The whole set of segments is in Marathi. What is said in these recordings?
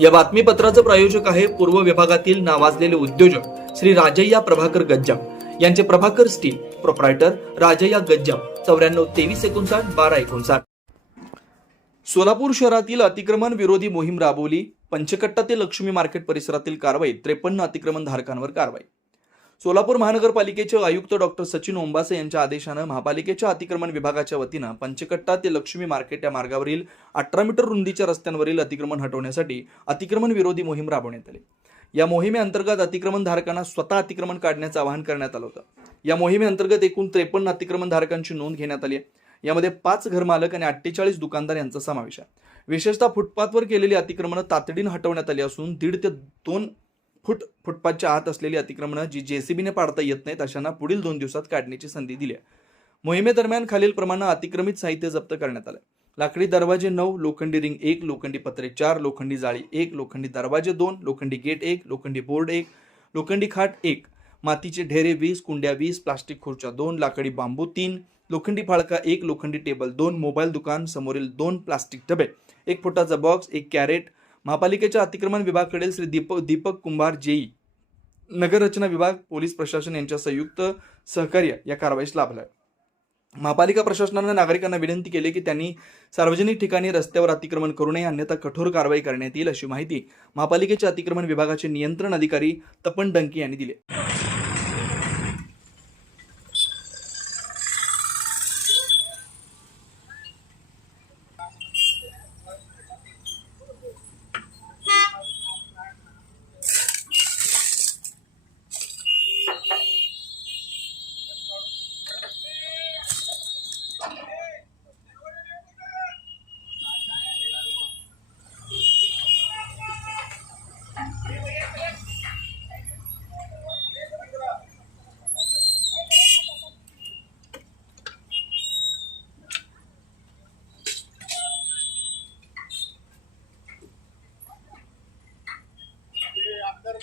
या बातमीपत्राचं प्रायोजक आहे पूर्व विभागातील नावाजलेले उद्योजक श्री राजय्या प्रभाकर गज्जाम. यांचे प्रभाकर स्टील प्रोप्रायटर राजय्या गज्जाम. चौऱ्याण्णव तेवीस एकोणसाठ बारा एकोणसाठ. सोलापूर शहरातील अतिक्रमण विरोधी मोहीम राबवली. पंचकट्टा ते लक्ष्मी मार्केट परिसरातील कारवाई त्रेपन्न अतिक्रमण धारकांवर कारवाई. सोलापूर महानगरपालिकेचे आयुक्त डॉक्टर सचिन ओंबासे यांच्या आदेशानं महापालिकेच्या अतिक्रमण विभागाच्या वतीनं पंचकट्टा ते लक्ष्मी मार्केट या मार्गावरील अठरा मीटर रुंदीच्या रस्त्यांवरील अतिक्रमण हटवण्यासाठी अतिक्रमण विरोधी मोहीम राबवण्यात आली. या मोहिमेअंतर्गत अतिक्रमण धारकांना स्वतः अतिक्रमण काढण्याचं आवाहन करण्यात आलं होतं. या मोहिमेअंतर्गत एकूण त्रेपन्न अतिक्रमण धारकांची नोंद घेण्यात आली आहे. यामध्ये पाच घरमालक आणि अठ्ठेचाळीस दुकानदार यांचा समावेश आहे. विशेषतः फुटपाथवर केलेली अतिक्रमणं तातडीनं हटवण्यात आली असून दीड ते दोन फुट फुटपाथच्या आत असलेली अतिक्रमणं जी जेसीबीने पाडता येत नाहीत अशांना पुढील दोन दिवसात काढण्याची संधी दिली आहे. मोहिमेदरम्यान खालीलप्रमाणे अतिक्रमित साहित्य जप्त करण्यात आलं लाकडी दरवाजे नऊ लोखंडी रिंग एक लोखंडी पत्रे चार लोखंडी जाळी एक लोखंडी दरवाजे दोन लोखंडी गेट एक लोखंडी बोर्ड एक लोखंडी खाट एक मातीचे ढेरे वीस कुंड्या वीस प्लास्टिक खुर्च्या दोन लाकडी बांबू तीन लोखंडी फाळका एक लोखंडी टेबल दोन मोबाईल दुकान समोरील दोन प्लास्टिक डबे एक फुटाचा बॉक्स एक कॅरेट महापालिकेच्या अतिक्रमण विभागाकडील श्री दीपक दीपक कुंभार जेई नगररचना विभाग पोलीस प्रशासन यांच्या संयुक्त सहकार्य या कारवाईस लाभलं आहे महापालिका प्रशासनानं नागरिकांना विनंती केली की त्यांनी सार्वजनिक ठिकाणी रस्त्यावर अतिक्रमण करू नये अन्यथा कठोर कारवाई करण्यात येईल अशी माहिती महापालिकेच्या अतिक्रमण विभागाचे नियंत्रण अधिकारी तपन डंकी यांनी दिली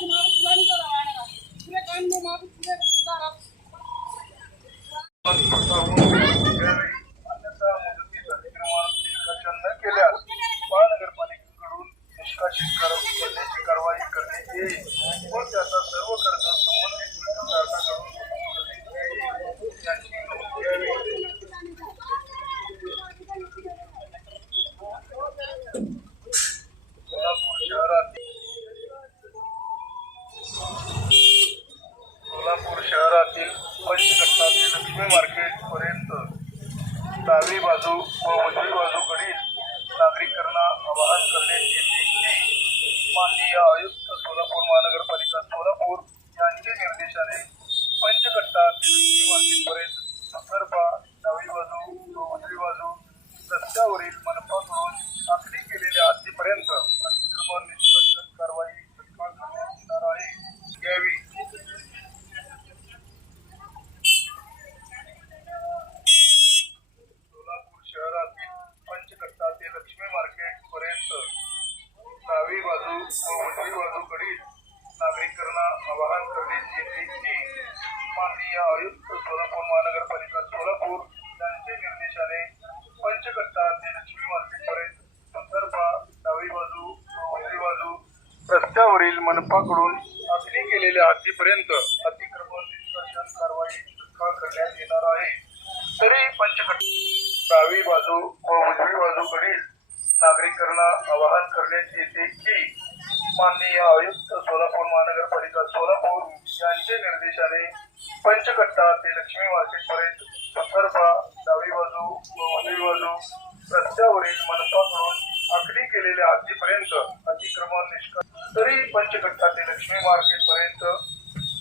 You. की रस्त्यावरील मनपाकडून आखणी केलेल्या हद्दीपर्यंत अतिक्रमण निष्कर्षण कारवाई तत्काळ करण्यात येणार आहे. तरी पंचकट्टा डावी बाजू व उजवी बाजूकडील नागरिकांना आवाहन करण्यात येते की माननीय आयुक्त सोलापूर महानगरपालिका सोलापूर यांच्या निर्देशाने पंचकट्टा ते लक्ष्मी मार्केटपर्यंत डावी बाजू व उजवी बाजू रस्त्यावरील मनपाकडून आखणी केलेल्या आधीपर्यंत अतिक्रमण निष्कर्ष तरी पंचकट्टा ते लक्ष्मी मार्केट पर्यंत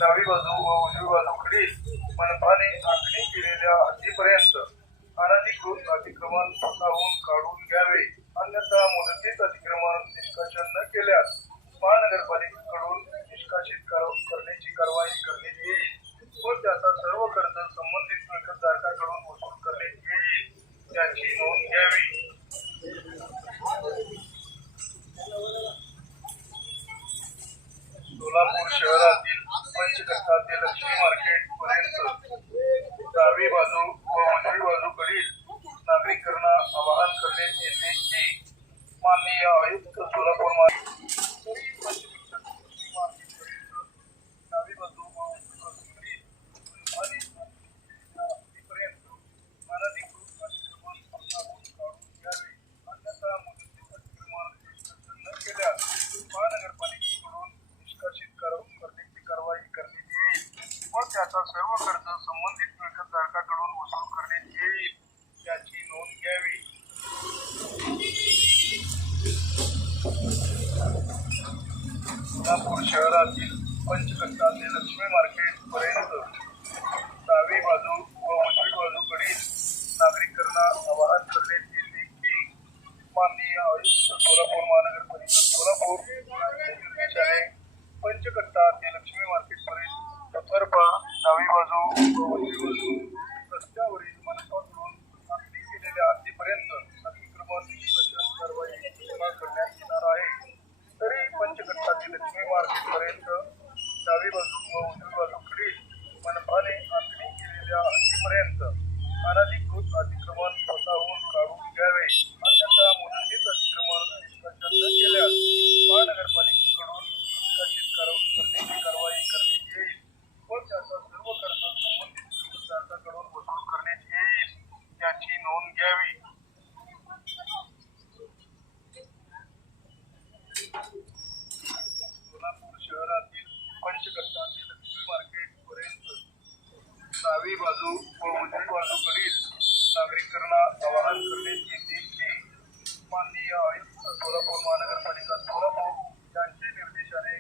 डावी बाजू व उजवी बाजूकडील मनपाने आखणी केलेल्या हद्दीपर्यंत अनधिकृत अतिक्रमण स्वतःहून काढून घ्यावे अन्यथा मुदतीत अतिक्रमण निष्कासन न केल्यास महानगरपालिकेकडून निष्कासित कर- करण्याची कारवाई करण्यात येईल व त्याचा सर्व खर्च संबंधित मिळकतधारकाकडून वसूल करण्यात येईल याची नोंद घ्यावी सोलापूर शहरातील ते लक्ष्मी मार्केट पर्यंत डावी बाजू शहरातील पंचकट्टा ते लक्ष्मी मार्केट पर्यंत डावी बाजू व उजवी बाजूकडील नागरिकांना आवाहन करण्यात येते की माननीय आयुक्त सोलापूर महानगरपालिका सोलापूर यांच्या निर्देशाने पंचकट्टा ते लक्ष्मी मार्केट पर्यंत सतर्फा डावी बाजू व उजवी बाजू रस्त्यावरील मनपाकडून आखणी केलेल्या हद्दीपर्यंत अतिक्रमण निष्कर्षण कारवाई पूर्ण करण्यात येणार आहे तरी पंचकट्टा ते लक्ष्मी मार्केट पर्यंत डावी बाजू व उजवी बाजूकडील मनपाने आखणी केलेल्या हद्दीपर्यंत अनधिकृत अतिक्रमण स्वतःहून काढून घ्यावे अन्यथा मुदतीत अतिक्रमण निष्कर्षण न केल्यास महानगरपालिकेकडून निष्कासित कर- करण्याची कारवाई करण्यात येईल व त्याचा सर्व खर्च संबंधित विकासकाकडून वसूल करण्यात येईल याची नोंद घ्यावी सोलापूर शहरातील पंचकट्टा ते लक्ष्मी मार्केट पर्यंत डावी बाजू व उजवी बाजूकडील माननीय आयुक्त सोलापूर महानगरपालिका सोलापूर यांच्या निर्देशाने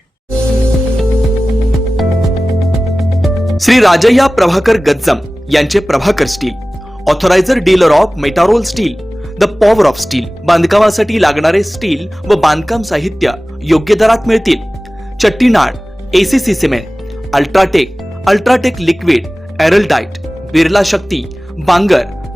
श्री राजय्या प्रभाकर गज्जम यांचे Prabhakar steel authorised dealer of Metarol steel the power of steel बांधकामासाठी लागणारे स्टील व बांधकाम साहित्य योग्य दरात मिळतील. Chettinad ACC cement UltraTech UltraTech liquid एरल diet Birla Shakti Bangar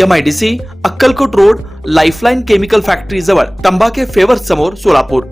M I D C Akkalkot road lifeline chemical factory जवळ तंबाखे फेवर समोर सोलापूर.